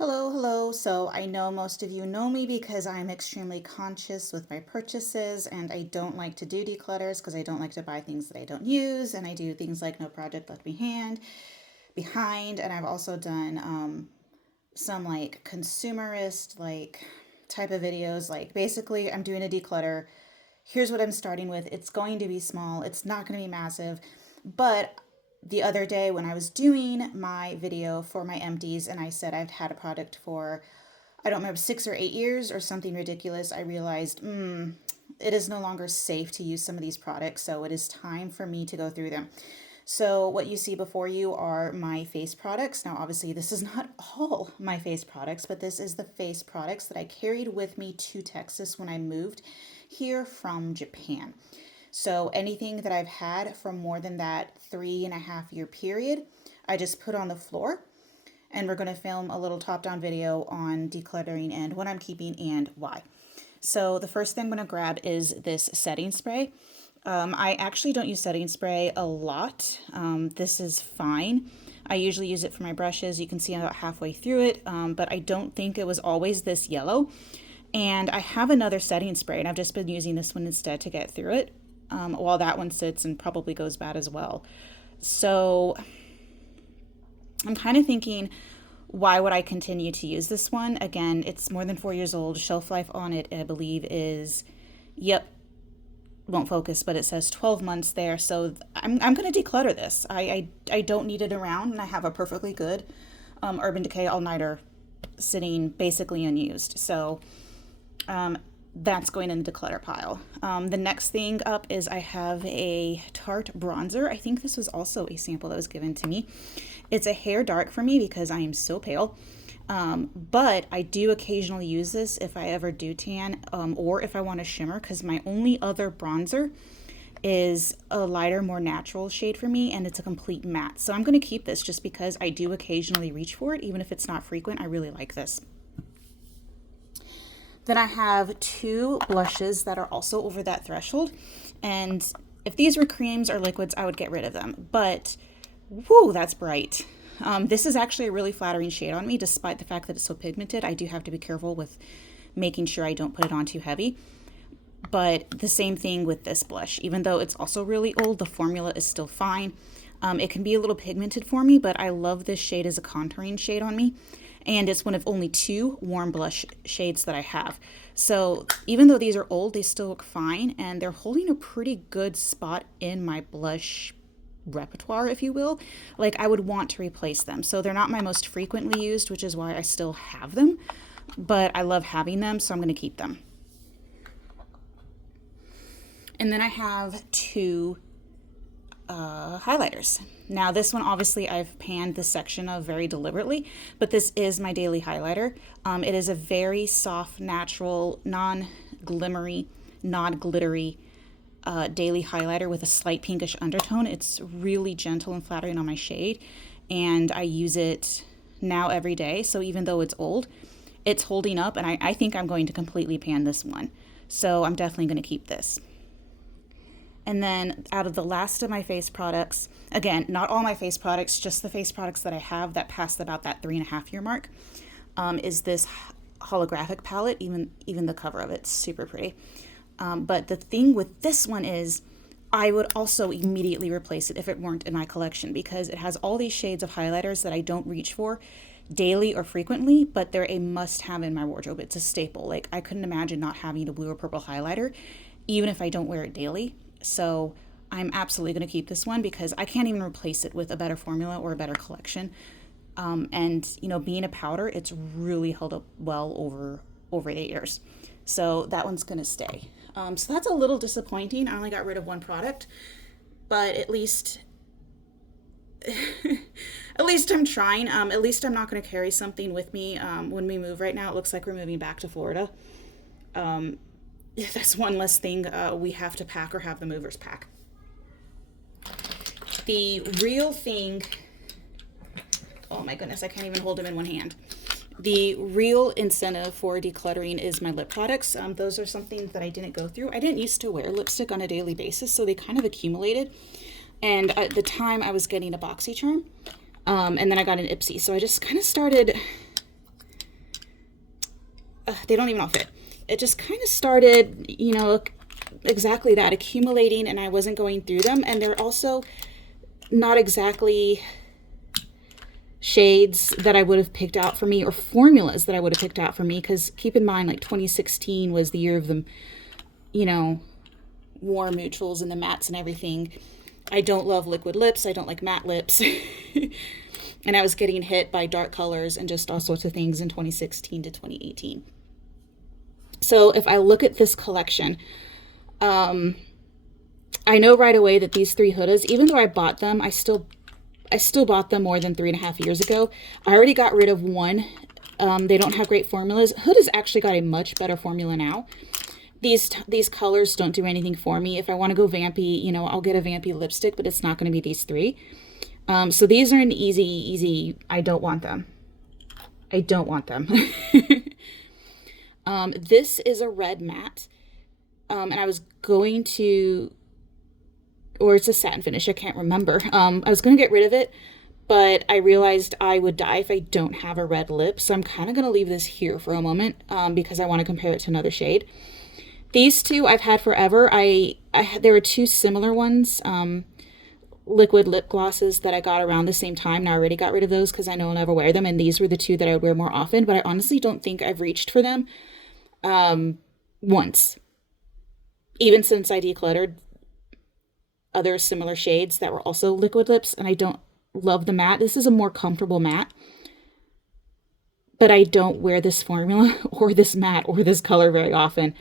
Hello, hello. So I know most of you know me because I'm extremely conscious with my purchases and I don't like to do declutters because I don't like to buy things that I don't use, and I do things like no project left behind, and I've also done some like consumerist like type of videos. Like basically I'm doing a declutter. Here's what I'm starting with. It's going to be small. It's not going to be massive, but the other day when I was doing my video for my empties and I said I've had a product for, I don't remember, 6 or 8 years or something ridiculous, I realized it is no longer safe to use some of these products. So it is time for me to go through them. So what you see before you are my face products. Now, obviously, this is not all my face products, but this is the face products that I carried with me to Texas when I moved here from Japan. So anything that I've had for more than that 3.5 year period, I just put on the floor, and we're going to film a little top-down video on decluttering and what I'm keeping and why. So the first thing I'm going to grab is this setting spray. I actually don't use setting spray a lot. This is fine. I usually use it for my brushes. You can see I'm about halfway through it, but I don't think it was always this yellow. And I have another setting spray, and I've just been using this one instead to get through it, while that one sits and probably goes bad as well. So I'm kind of thinking, why would I continue to use this one? Again, it's more than 4 years old. Shelf life on it, I believe, is, yep, won't focus, but it says 12 months there. So I'm going to declutter this. I don't need it around, and I have a perfectly good Urban Decay all-nighter sitting basically unused. So that's going in the declutter pile. The next thing up is I have a Tarte bronzer. I think this was also a sample that was given to me. It's a hair dark for me because I am so pale. But I do occasionally use this if I ever do tan, or if I want to shimmer, because my only other bronzer is a lighter, more natural shade for me, and it's a complete matte. So I'm going to keep this just because I do occasionally reach for it, even if it's not frequent. I really like this. Then I have two blushes that are also over that threshold. And if these were creams or liquids, I would get rid of them. But, whoo, that's bright. This is actually a really flattering shade on me, despite the fact that it's so pigmented. I do have to be careful with making sure I don't put it on too heavy. But the same thing with this blush. Even though it's also really old, the formula is still fine. It can be a little pigmented for me, but I love this shade as a contouring shade on me. And it's one of only two warm blush shades that I have. So even though these are old, they still look fine, and they're holding a pretty good spot in my blush repertoire, if you will. Like, I would want to replace them. So they're not my most frequently used, which is why I still have them, but I love having them, so I'm going to keep them. And then I have two highlighters. Now this one, obviously I've panned this section of very deliberately, but this is my daily highlighter. It is a very soft, natural, non-glimmery, non-glittery daily highlighter with a slight pinkish undertone. It's really gentle and flattering on my shade, and I use it now every day. So even though it's old, it's holding up, and I think I'm going to completely pan this one. So I'm definitely going to keep this. And then out of the last of my face products, again, not all my face products, just the face products that I have that passed about that 3.5 year mark, is this holographic palette. Even the cover of it's super pretty. But the thing with this one is I would also immediately replace it if it weren't in my collection, because it has all these shades of highlighters that I don't reach for daily or frequently, but they're a must-have in my wardrobe. It's a staple. Like, I couldn't imagine not having a blue or purple highlighter, even if I don't wear it daily. So I'm absolutely going to keep this one because I can't even replace it with a better formula or a better collection. And, you know, being a powder, it's really held up well over 8 years. So that one's going to stay. So that's a little disappointing. I only got rid of one product, but at least at least I'm trying. At least I'm not going to carry something with me when we move. Right now it looks like we're moving back to Florida. That's one less thing we have to pack or have the movers pack. The real thing, oh my goodness, I can't even hold them in one hand. The real incentive for decluttering is my lip products. Those are something that I didn't go through. I didn't used to wear lipstick on a daily basis, so they kind of accumulated. And at the time I was getting a BoxyCharm, and then I got an Ipsy. So I just kind of started they don't even all fit. It just kind of started, you know, exactly that, accumulating, and I wasn't going through them. And they're also not exactly shades that I would have picked out for me, or formulas that I would have picked out for me, because keep in mind, like 2016 was the year of the, you know, warm neutrals and the mattes and everything. I don't love liquid lips. I don't like matte lips. And I was getting hit by dark colors and just all sorts of things in 2016 to 2018. So if I look at this collection, I know right away that these three hudas, even though I bought them, I still bought them more than 3.5 years ago. I already got rid of one. They don't have great formulas. Huda's actually got a much better formula now. These colors don't do anything for me. If I want to go vampy, you know, I'll get a vampy lipstick, but it's not going to be these three. So these are an easy, I don't want them. I don't want them. This is a red matte. And I was going to, or it's a satin finish, I can't remember. I was going to get rid of it, but I realized I would die if I don't have a red lip. So I'm kind of going to leave this here for a moment, because I want to compare it to another shade. These two I've had forever. There were two similar ones, liquid lip glosses that I got around the same time, and I already got rid of those because I know I'll never wear them, and these were the two that I would wear more often, but I honestly don't think I've reached for them once. Even since I decluttered other similar shades that were also liquid lips, and I don't love the matte. This is a more comfortable matte, but I don't wear this formula or this matte or this color very often.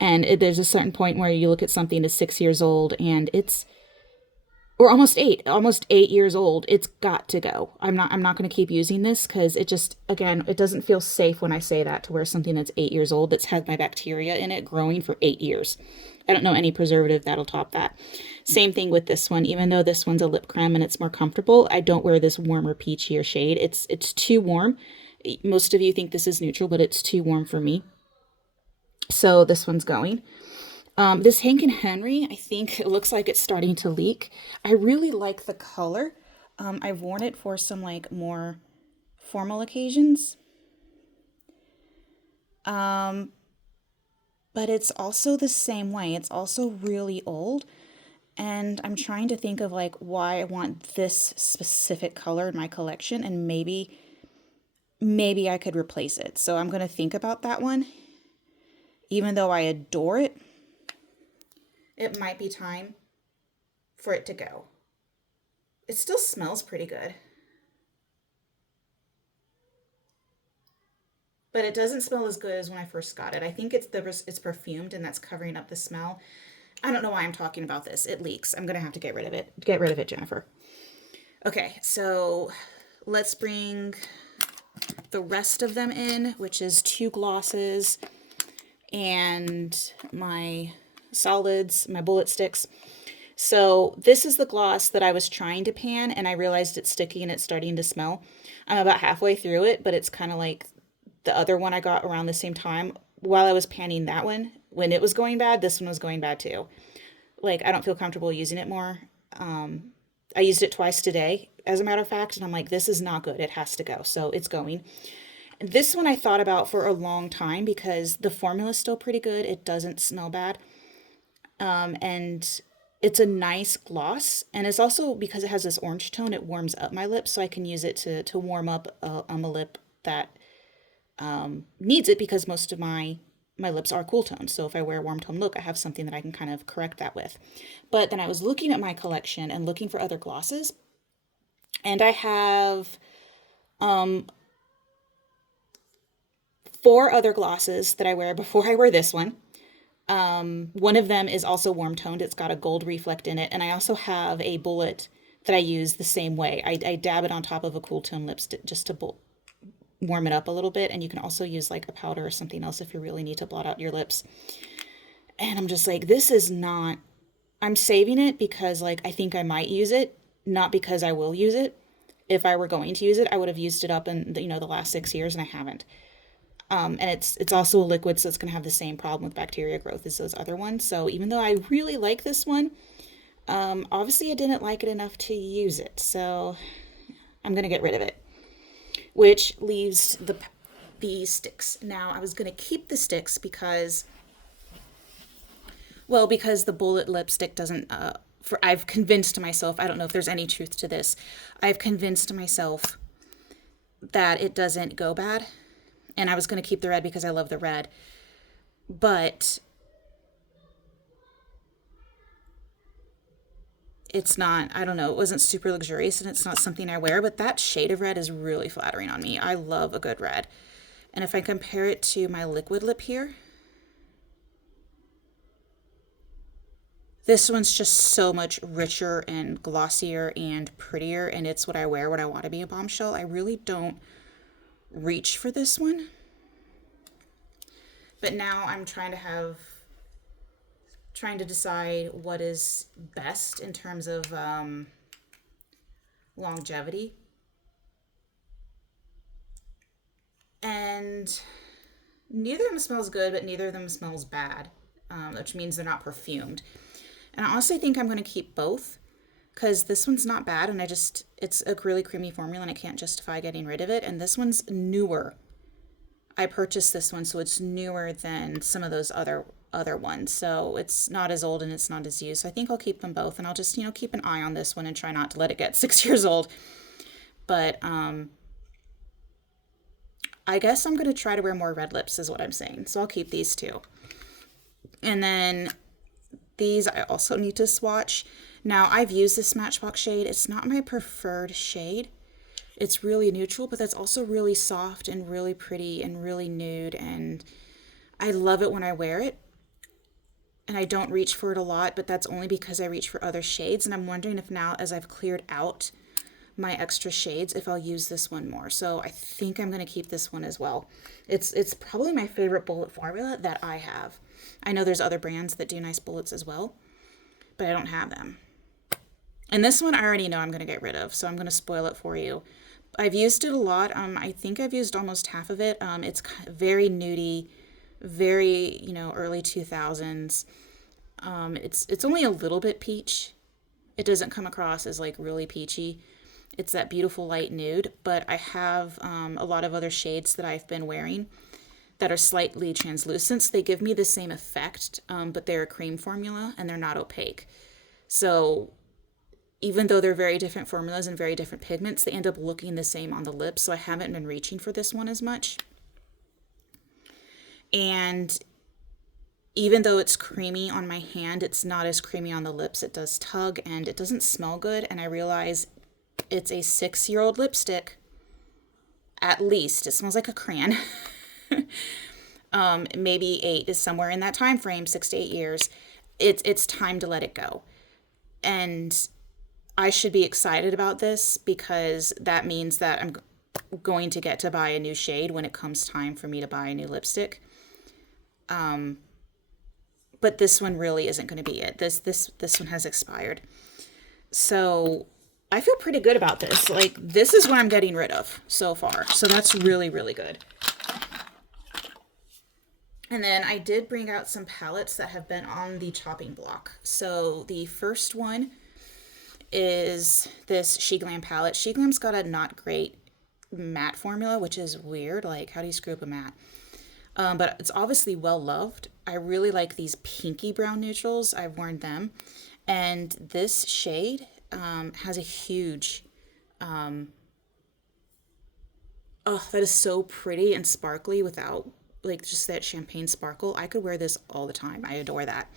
And there's a certain point where you look at something that's 6 years old and it's, or almost 8 years old. It's got to go. I'm not going to keep using this because it just, again, it doesn't feel safe when I say that, to wear something that's 8 years old that's had my bacteria in it growing for 8 years. I don't know any preservative that'll top that. Same thing with this one. Even though this one's a lip creme and it's more comfortable, I don't wear this warmer peachier shade. It's too warm. Most of you think this is neutral, but it's too warm for me. So this one's going. This Hank and Henry, I think it looks like it's starting to leak. I really like the color. I've worn it for some like more formal occasions. But it's also the same way. It's also really old. And I'm trying to think of like why I want this specific color in my collection, and maybe I could replace it. So I'm going to think about that one. Even though I adore it, it might be time for it to go. It still smells pretty good, but it doesn't smell as good as when I first got it. I think it's perfumed, and that's covering up the smell. I don't know why I'm talking about this. It leaks. I'm going to have to get rid of it. Get rid of it, Jennifer. Okay, so let's bring the rest of them in, which is 2 glosses and my solids, my bullet sticks. So this is the gloss that I was trying to pan, and I realized it's sticky and it's starting to smell. I'm about halfway through it, but it's kind of like the other one I got around the same time. While I was panning that one, when it was going bad, this one was going bad too. Like, I don't feel comfortable using it more. I used it twice today, as a matter of fact, and I'm like, this is not good. It has to go. So it's going. This one I thought about for a long time because the formula is still pretty good. It doesn't smell bad. And it's a nice gloss. And it's also, because it has this orange tone, it warms up my lips. So I can use it to warm up a lip that needs it, because most of my lips are cool tone. So if I wear a warm tone look, I have something that I can kind of correct that with. But then I was looking at my collection and looking for other glosses. And I have 4 other glosses that I wear before I wear this one. One of them is also warm toned. It's got a gold reflect in it. And I also have a bullet that I use the same way. I dab it on top of a cool tone lipstick just to warm it up a little bit. And you can also use like a powder or something else if you really need to blot out your lips. And I'm just like, this is not, I'm saving it because like I think I might use it, not because I will use it. If I were going to use it, I would have used it up in the last 6 years, and I haven't. And it's also a liquid, so it's going to have the same problem with bacteria growth as those other ones. So even though I really like this one, obviously I didn't like it enough to use it. So I'm going to get rid of it, which leaves the sticks. Now, I was going to keep the sticks because, well, because the bullet lipstick doesn't, I've convinced myself, I don't know if there's any truth to this, I've convinced myself that it doesn't go bad. And I was going to keep the red because I love the red. But it's not, I don't know, it wasn't super luxurious and it's not something I wear, but that shade of red is really flattering on me. I love a good red. And if I compare it to my liquid lip here, this one's just so much richer and glossier and prettier, and it's what I wear when I want to be a bombshell. I really don't reach for this one. But now I'm trying to decide what is best in terms of longevity. And neither of them smells good, but neither of them smells bad, which means they're not perfumed. And I honestly think I'm going to keep both because this one's not bad, and it's a really creamy formula and I can't justify getting rid of it. And this one's newer. I purchased this one, so it's newer than some of those other ones. So it's not as old and it's not as used. So I think I'll keep them both, and I'll just, keep an eye on this one and try not to let it get 6 years old. But I guess I'm going to try to wear more red lips is what I'm saying. So I'll keep these two. And then these I also need to swatch. Now, I've used this Matchbox shade. It's not my preferred shade. It's really neutral, but that's also really soft and really pretty and really nude. And I love it when I wear it. And I don't reach for it a lot, but that's only because I reach for other shades. And I'm wondering if now, as I've cleared out my extra shades, if I'll use this one more. So I think I'm going to keep this one as well. It's probably my favorite bullet formula that I have. I know there's other brands that do nice bullets as well, but I don't have them. And this one I already know I'm going to get rid of, so I'm going to spoil it for you. I've used it a lot. I think I've used almost half of it. It's very nudie, very, early 2000s. It's only a little bit peach. It doesn't come across as like really peachy. It's that beautiful light nude, but I have a lot of other shades that I've been wearing that are slightly translucent. So they give me the same effect, but they're a cream formula and they're not opaque. So even though they're very different formulas and very different pigments, they end up looking the same on the lips. So I haven't been reaching for this one as much. And even though it's creamy on my hand, it's not as creamy on the lips. It does tug and it doesn't smell good. And I realize it's a 6-year-old lipstick, at least. It smells like a crayon. Maybe 8 is somewhere in that time frame, 6 to 8 years. It's time to let it go. And I should be excited about this because that means that I'm going to get to buy a new shade when it comes time for me to buy a new lipstick. But this one really isn't going to be it. This one has expired. So I feel pretty good about this. Like, this is what I'm getting rid of so far. So that's really, really good. And then I did bring out some palettes that have been on the chopping block. So the first one is this She Glam palette. She Glam's got a not great matte formula, which is weird. Like, how do you screw up a matte? But it's obviously well loved. I really like these pinky brown neutrals. I've worn them. And this shade has a huge, that is so pretty and sparkly without like just that champagne sparkle. I could wear this all the time. I adore that.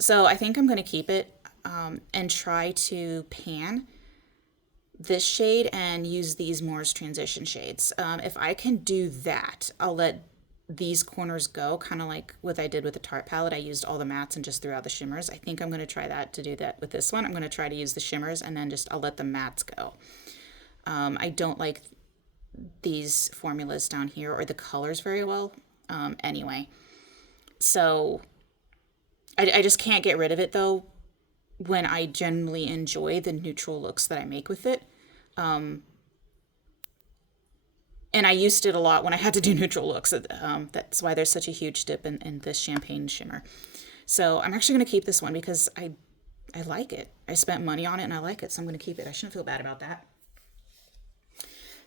So I think I'm going to keep it and try to pan this shade and use these more as transition shades. If I can do that, I'll let these corners go, kind of like what I did with the Tarte palette. I used all the mattes and just threw out the shimmers. I think I'm going to try to do that with this one. I'm going to try to use the shimmers and then I'll let the mattes go. I don't like these formulas down here or the colors very well anyway. So I just can't get rid of it though when I generally enjoy the neutral looks that I make with it. And I used it a lot when I had to do neutral looks. That's why there's such a huge dip in this champagne shimmer. So I'm actually going to keep this one because I like it. I spent money on it and I like it, so I'm going to keep it. I shouldn't feel bad about that.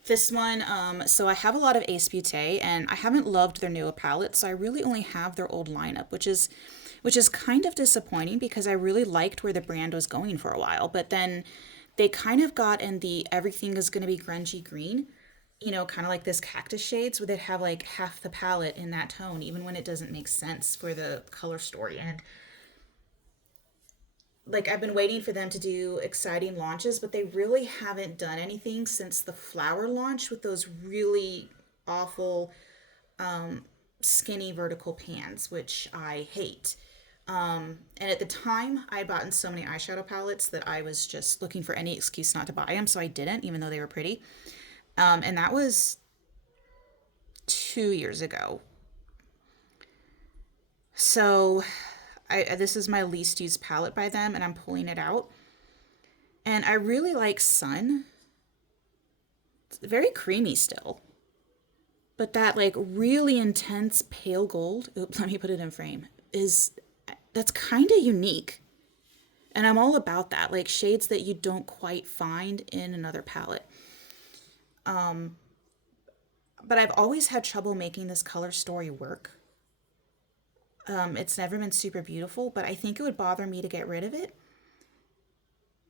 This one, so I have a lot of Ace Beauté, and I haven't loved their newer palettes, so I really only have their old lineup, which is kind of disappointing because I really liked where the brand was going for a while, but then they kind of got in the everything is going to be grungy green, kind of like this cactus shades where they have like half the palette in that tone, even when it doesn't make sense for the color story. And like I've been waiting for them to do exciting launches, but they really haven't done anything since the flower launch with those really awful skinny vertical pans, which I hate. And at the time, I had bought in so many eyeshadow palettes that I was just looking for any excuse not to buy them, so I didn't, even though they were pretty. And that was 2 years ago. So this is my least used palette by them, and I'm pulling it out. And I really like Sun. It's very creamy still. But that like really intense pale gold, oops, let me put it in frame, that's kind of unique. And I'm all about that, like shades that you don't quite find in another palette. But I've always had trouble making this color story work. It's never been super beautiful, but I think it would bother me to get rid of it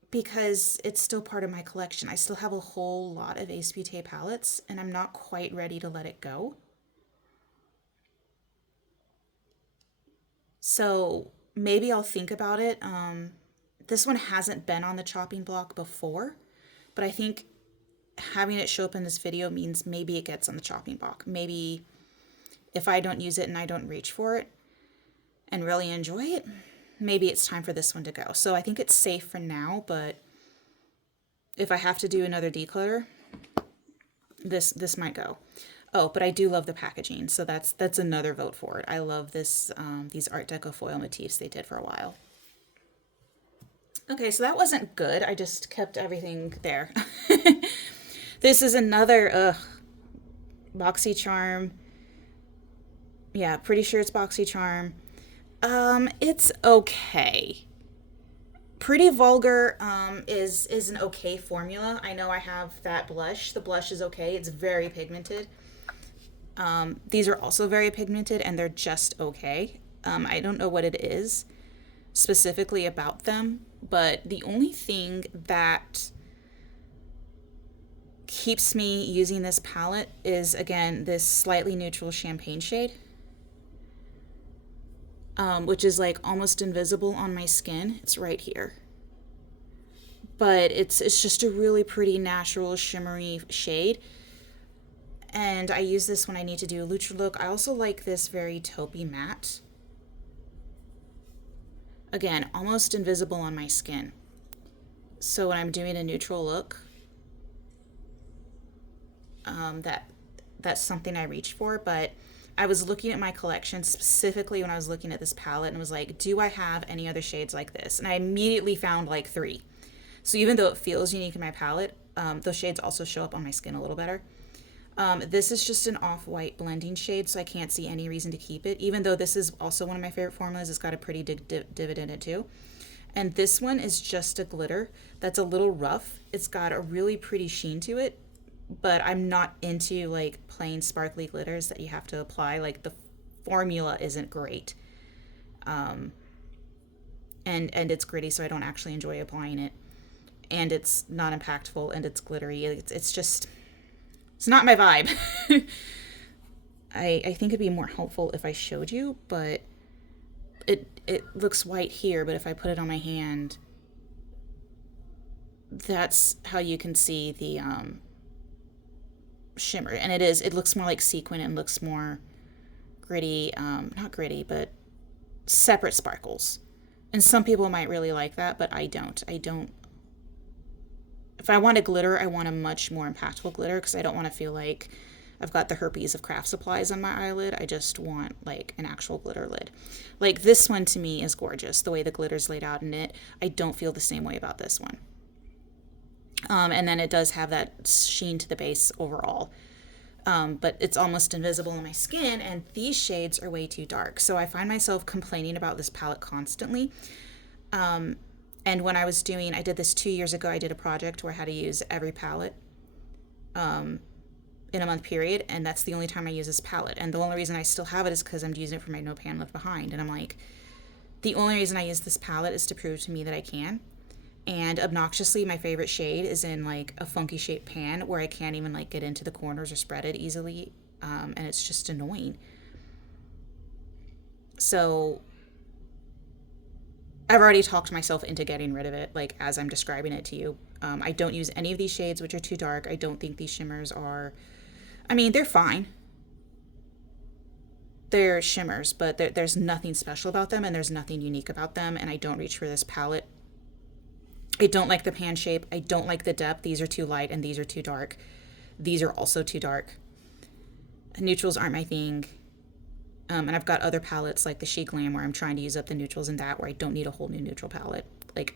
because it's still part of my collection. I still have a whole lot of Ace Beauté palettes, and I'm not quite ready to let it go. So maybe I'll think about it. This one hasn't been on the chopping block before, but I think having it show up in this video means maybe it gets on the chopping block. Maybe if I don't use it and I don't reach for it and really enjoy it, maybe it's time for this one to go. So I think it's safe for now, but if I have to do another declutter, this might go. Oh, but I do love the packaging, so that's another vote for it. I love this these Art Deco foil motifs they did for a while. Okay, so that wasn't good. I just kept everything there. This is another BoxyCharm. Yeah, pretty sure it's BoxyCharm. It's okay. Pretty Vulgar is an okay formula. I know I have that blush. The blush is okay. It's very pigmented. These are also very pigmented, and they're just okay. I don't know what it is specifically about them, but the only thing that keeps me using this palette is, again, this slightly neutral champagne shade, which is like almost invisible on my skin. It's right here. But it's just a really pretty natural shimmery shade. And I use this when I need to do a neutral look. I also like this very taupey matte. Again, almost invisible on my skin. So when I'm doing a neutral look, that's something I reach for. But I was looking at my collection specifically when I was looking at this palette and was like, do I have any other shades like this? And I immediately found like 3. So even though it feels unique in my palette, those shades also show up on my skin a little better. This is just an off-white blending shade, so I can't see any reason to keep it, even though this is also one of my favorite formulas. It's got a pretty divot in it too. And this one is just a glitter that's a little rough. It's got a really pretty sheen to it, but I'm not into like plain sparkly glitters that you have to apply. Like the formula isn't great. And it's gritty, so I don't actually enjoy applying it. And it's not impactful, and it's glittery. It's just... It's not my vibe. I think it'd be more helpful if I showed you, but it looks white here, but if I put it on my hand, that's how you can see the shimmer. And it looks more like sequin and looks more gritty, not gritty, but separate sparkles. And some people might really like that, but I don't. If I want a glitter, I want a much more impactful glitter because I don't want to feel like I've got the herpes of craft supplies on my eyelid. I just want like an actual glitter lid. Like this one to me is gorgeous, the way the glitter's laid out in it. I don't feel the same way about this one. And then it does have that sheen to the base overall. But it's almost invisible on my skin, and these shades are way too dark. So I find myself complaining about this palette constantly. And when I did this 2 years ago, I did a project where I had to use every palette in a month period, and that's the only time I use this palette. And the only reason I still have it is because I'm using it for my No Pan Left Behind. And I'm like, the only reason I use this palette is to prove to me that I can. And obnoxiously, my favorite shade is in like a funky shaped pan where I can't even like get into the corners or spread it easily. And it's just annoying. So I've already talked myself into getting rid of it, like as I'm describing it to you. I don't use any of these shades, which are too dark. I don't think these shimmers are, I mean, they're fine. They're shimmers, but there's nothing special about them and there's nothing unique about them. And I don't reach for this palette. I don't like the pan shape. I don't like the depth. These are too light and these are too dark. These are also too dark. Neutrals aren't my thing. And I've got other palettes like the She Glam where I'm trying to use up the neutrals in that, where I don't need a whole new neutral palette. Like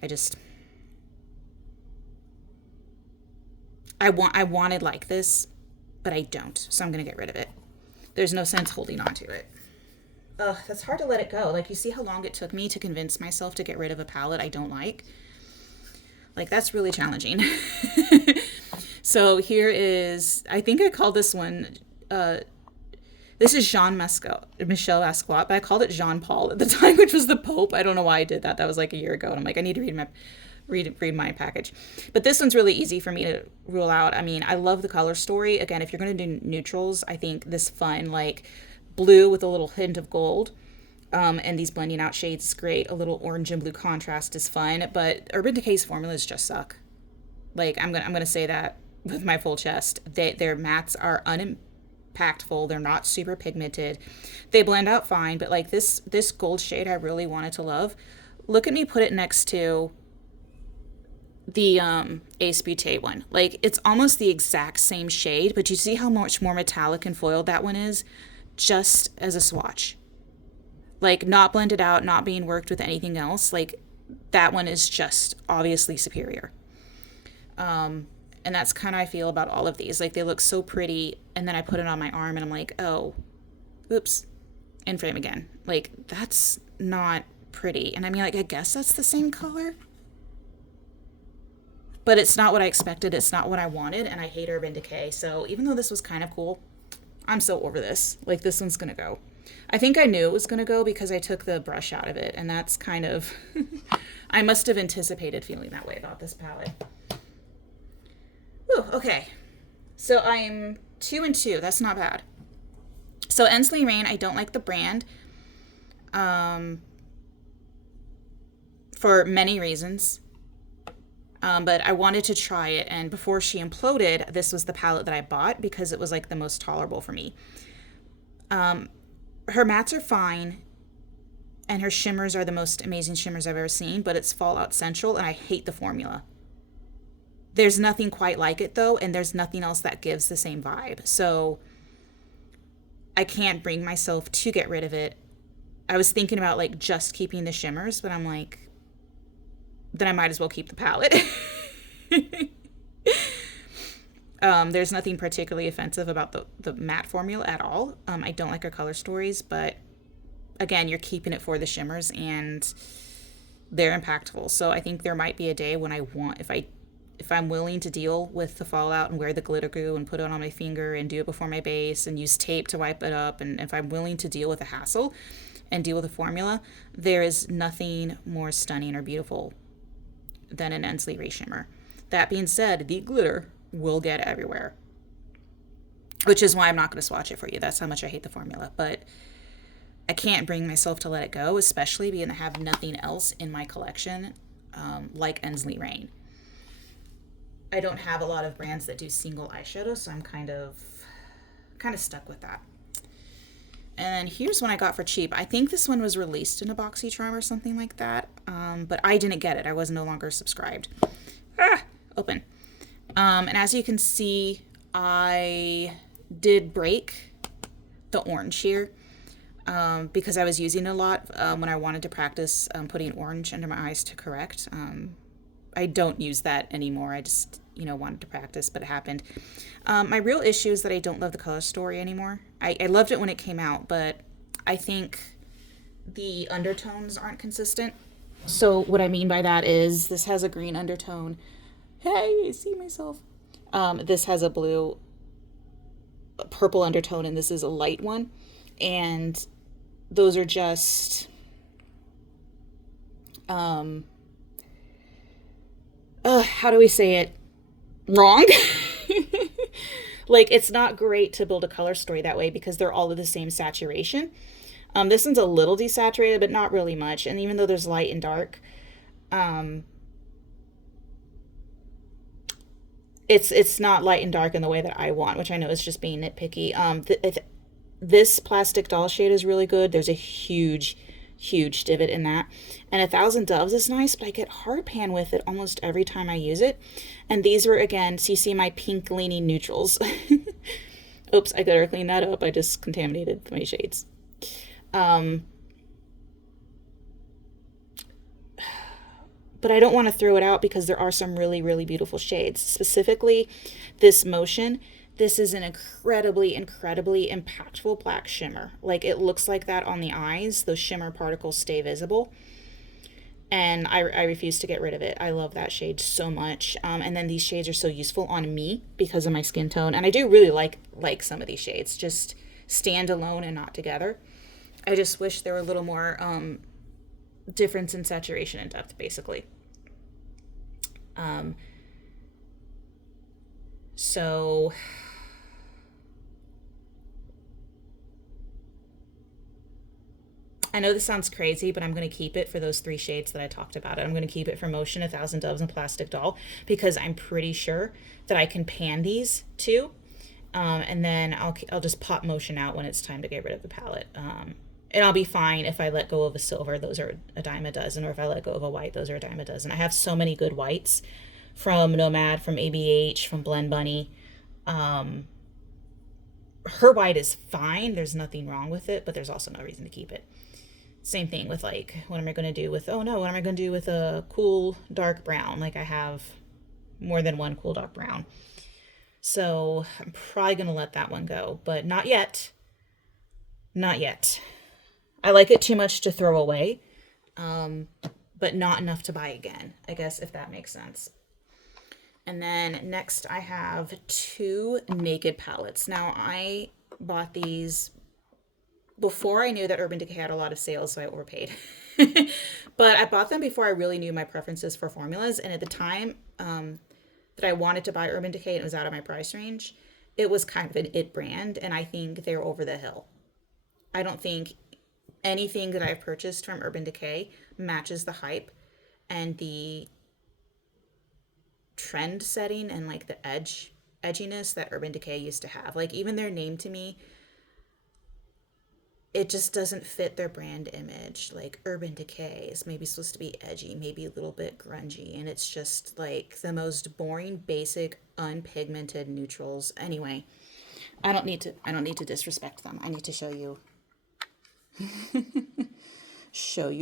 I wanted like this, but I don't. So I'm going to get rid of it. There's no sense holding on to it. Ugh, that's hard to let it go. Like, you see how long it took me to convince myself to get rid of a palette I don't like? Like, that's really challenging. So here is, I think I called this one, this is Michel Basquiat, but I called it Jean Paul at the time, which was the Pope. I don't know why I did that. That was like a year ago. And I'm like, I need to read my package. But this one's really easy for me to rule out. I mean, I love the color story. Again, if you're going to do neutrals, I think this fun, like blue with a little hint of gold, and these blending out shades is great. A little orange and blue contrast is fun, but Urban Decay's formulas just suck. Like, I'm gonna say that with my full chest. Their mattes are unimpactful. They're not super pigmented. They blend out fine, but like this gold shade I really wanted to love. Look at me put it next to the Ace Beauté one. Like, it's almost the exact same shade, but you see how much more metallic and foiled that one is just as a swatch. Like, not blended out, not being worked with anything else. Like, that one is just obviously superior. And that's kind of how I feel about all of these. Like, they look so pretty, and then I put it on my arm and I'm like, oh, oops, in frame again. Like, that's not pretty. And I mean, like, I guess that's the same color, but it's not what I expected. It's not what I wanted, and I hate Urban Decay. So even though this was kind of cool, I'm so over this. Like, this one's gonna go. I think I knew it was gonna go because I took the brush out of it, and that's kind of I must have anticipated feeling that way about this palette. Whew, okay, so I'm 2 and 2. That's not bad. So Ensley Rain, I don't like the brand, for many reasons. But I wanted to try it, and before she imploded, this was the palette that I bought because it was like the most tolerable for me. Her mattes are fine, and her shimmers are the most amazing shimmers I've ever seen, but it's Fallout Central, and I hate the formula. There's nothing quite like it, though, and there's nothing else that gives the same vibe. So I can't bring myself to get rid of it. I was thinking about, like, just keeping the shimmers, but I'm like, then I might as well keep the palette. There's nothing particularly offensive about the matte formula at all. I don't like her color stories, but again, you're keeping it for the shimmers, and they're impactful. So I think there might be a day when if I'm willing to deal with the fallout and wear the glitter glue and put it on my finger and do it before my base and use tape to wipe it up, and if I'm willing to deal with the hassle and deal with the formula, there is nothing more stunning or beautiful than an Ensley Ray shimmer. That being said, the glitter will get everywhere, which is why I'm not going to swatch it for you. That's how much I hate the formula, but I can't bring myself to let it go, especially being I have nothing else in my collection like Ensley Rain. I don't have a lot of brands that do single eyeshadow, so I'm kind of stuck with that. And here's one I got for cheap. I think this one was released in a BoxyCharm or something like that, but I didn't get it. I was no longer subscribed. Open. And as you can see, I did break the orange here because I was using it a lot when I wanted to practice putting orange under my eyes to correct. I don't use that anymore. I just, wanted to practice, but it happened. My real issue is that I don't love the color story anymore. I loved it when it came out, but I think the undertones aren't consistent. So what I mean by that is this has a green undertone. Hey, I see myself. This has a blue, purple undertone, and this is a light one. And those are just, um, how do we say it? Wrong. Like, it's not great to build a color story that way because they're all of the same saturation. This one's a little desaturated, but not really much. And even though there's light and dark, um, it's not light and dark in the way that I want, which I know is just being nitpicky. This plastic doll shade is really good. There's a huge divot in that. And 1,000 Doves is nice, but I get hard pan with it almost every time I use it. And these were, again, so you see my pink leaning neutrals. Oops, I gotta clean that up. I just contaminated my shades. Um, but I don't want to throw it out because there are some really beautiful shades. Specifically, this Motion. This is an incredibly impactful black shimmer. Like, it looks like that on the eyes. Those shimmer particles stay visible. And I refuse to get rid of it. I love that shade so much. And then these shades are so useful on me because of my skin tone. And I do really like some of these shades, just stand alone and not together. I just wish there were a little more difference in saturation and depth, basically. Um, so I know this sounds crazy, but I'm going to keep it for those three shades that I talked about. I'm going to keep it for Motion, 1,000 Doves, and Plastic Doll because I'm pretty sure that I can pan these two. And then I'll just pop Motion out when it's time to get rid of the palette. And I'll be fine if I let go of a silver. Those are a dime a dozen. Or if I let go of a white, those are a dime a dozen. I have so many good whites from Nomad, from ABH, from Blend Bunny. Um, Her white is fine. There's nothing wrong with it, but there's also no reason to keep it. Same thing with, like, what am I going to do with, oh no, what am I going to do with a cool dark brown? Like, I have more than one cool dark brown. So I'm probably going to let that one go, but not yet. Not yet. I like it too much to throw away, but not enough to buy again, I guess, if that makes sense. And then next I have two Naked palettes. Now, I bought these before I knew that Urban Decay had a lot of sales, so I overpaid. But I bought them before I really knew my preferences for formulas. And at the time that I wanted to buy Urban Decay and it was out of my price range, it was kind of an it brand. And I think they're over the hill. I don't think anything that I've purchased from Urban Decay matches the hype and the trend setting and like the edginess that Urban Decay used to have. Like, even their name to me, it just doesn't fit their brand image. Like, Urban Decay is maybe supposed to be edgy, maybe a little bit grungy, and it's just like the most boring, basic, unpigmented neutrals. Anyway, I don't need to disrespect them. I need to show you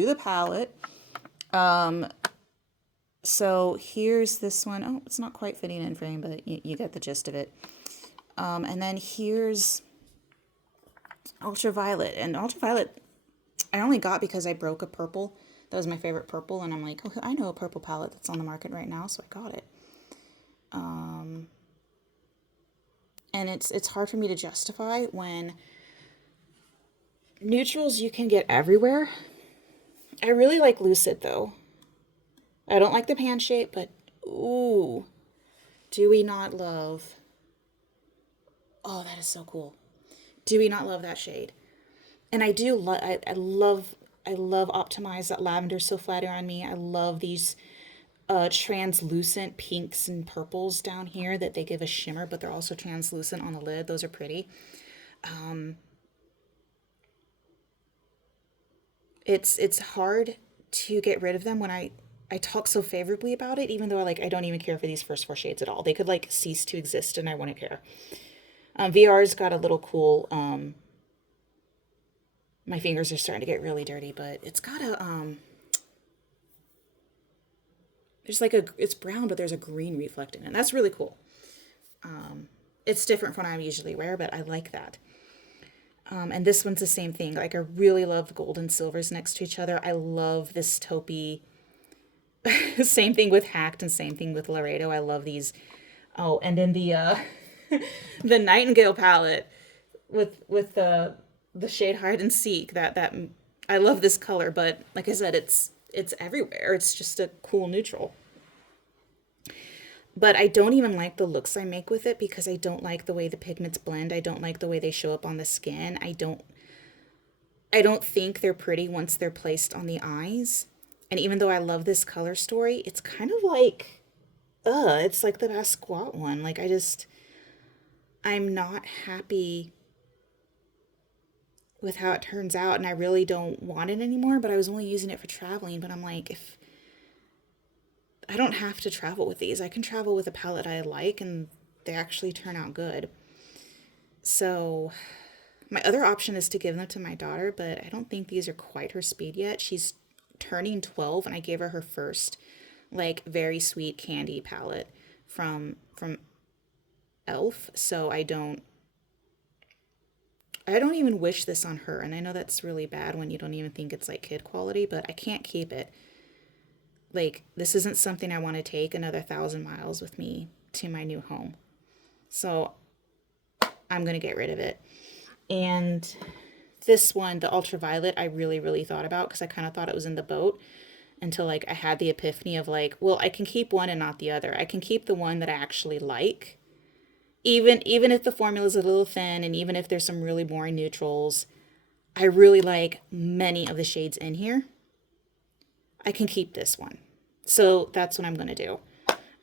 the palette. So here's this one. Oh, it's not quite fitting in frame, but you get the gist of it. And then here's Ultraviolet. And Ultraviolet, I only got because I broke a purple. That was my favorite purple. And I'm like, oh, I know a purple palette that's on the market right now, so I got it. And it's hard for me to justify when neutrals you can get everywhere. I really like Lucid, though. I don't like the pan shape, but ooh, do we not love... Oh, that is so cool. Do we not love that shade? And I do love, I love Optimize. That lavender's so flattering on me. I love these translucent pinks and purples down here that they give a shimmer, but they're also translucent on the lid. Those are pretty. It's hard to get rid of them when I talk so favorably about it, even though I don't even care for these first four shades at all. They could like cease to exist and I wouldn't care. VR's got a little cool, my fingers are starting to get really dirty, but it's got a, there's like it's brown, but there's a green reflecting, and that's really cool. It's different from what I usually wear, but I like that. And this one's the same thing. Like, I really love the gold and silvers next to each other. I love this taupey. Same thing with Hacked and same thing with Laredo. I love these Oh, and then the the Nightingale palette with the shade hide and seek. That I love this color, but like I said, it's everywhere. It's just a cool neutral. But I don't even like the looks I make with it because I don't like the way the pigments blend. I don't like the way they show up on the skin. I don't think they're pretty once they're placed on the eyes. And even though I love this color story, it's kind of like it's like the Basquiat one. Like I'm not happy with how it turns out and I really don't want it anymore, but I was only using it for traveling, but I'm like if I don't have to travel with these. I can travel with a palette I like and they actually turn out good. So my other option is to give them to my daughter, but I don't think these are quite her speed yet. She's turning 12 and I gave her her first like very sweet candy palette from Elf, so I don't even wish this on her. And I know that's really bad when you don't even think it's like kid quality, but I can't keep it. Like this isn't something I want to take another 1,000 miles with me to my new home. So I'm going to get rid of it. And this one, the ultraviolet, I really, really thought about because I kind of thought it was in the boat until like I had the epiphany of like, well, I can keep one and not the other. I can keep the one that I actually like. Even if the formula is a little thin and even if there's some really boring neutrals, I really like many of the shades in here. I can keep this one. So that's what I'm going to do.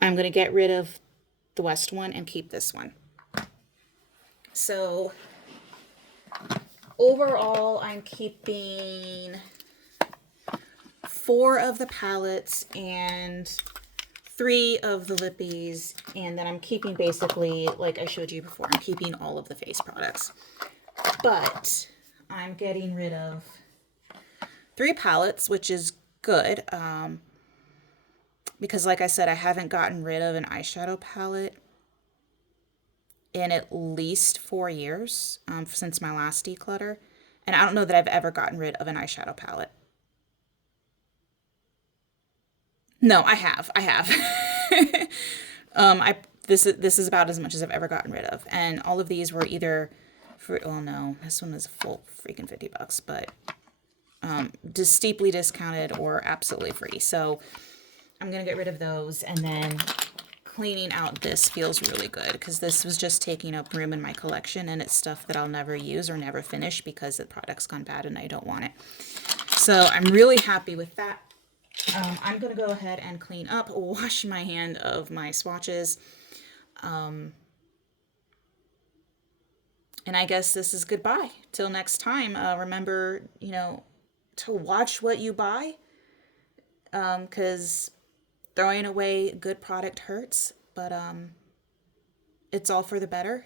I'm going to get rid of the West one and keep this one. So overall, I'm keeping 4 of the palettes and 3 of the lippies, and then I'm keeping basically, like I showed you before, I'm keeping all of the face products. But I'm getting rid of 3 palettes, which is good, because like I said, I haven't gotten rid of an eyeshadow palette in at least 4 years since my last declutter. And I don't know that I've ever gotten rid of an eyeshadow palette. No, I have. I have. I this is about as much as I've ever gotten rid of, and all of these were either for. Oh no, this one was a full freaking $50, but just steeply discounted or absolutely free. So I'm gonna get rid of those, and then cleaning out this feels really good because this was just taking up room in my collection, and it's stuff that I'll never use or never finish because the product's gone bad and I don't want it. So I'm really happy with that. I'm going to go ahead and clean up, wash my hand of my swatches. And I guess this is goodbye. Till next time, remember, to watch what you buy, because throwing away good product hurts, but it's all for the better.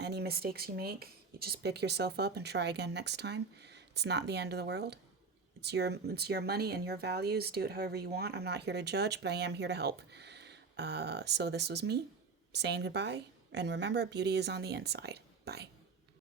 Any mistakes you make, you just pick yourself up and try again next time. It's not the end of the world. It's your money and your values. Do it however you want. I'm not here to judge, but I am here to help. So this was me saying goodbye. And remember, beauty is on the inside. Bye.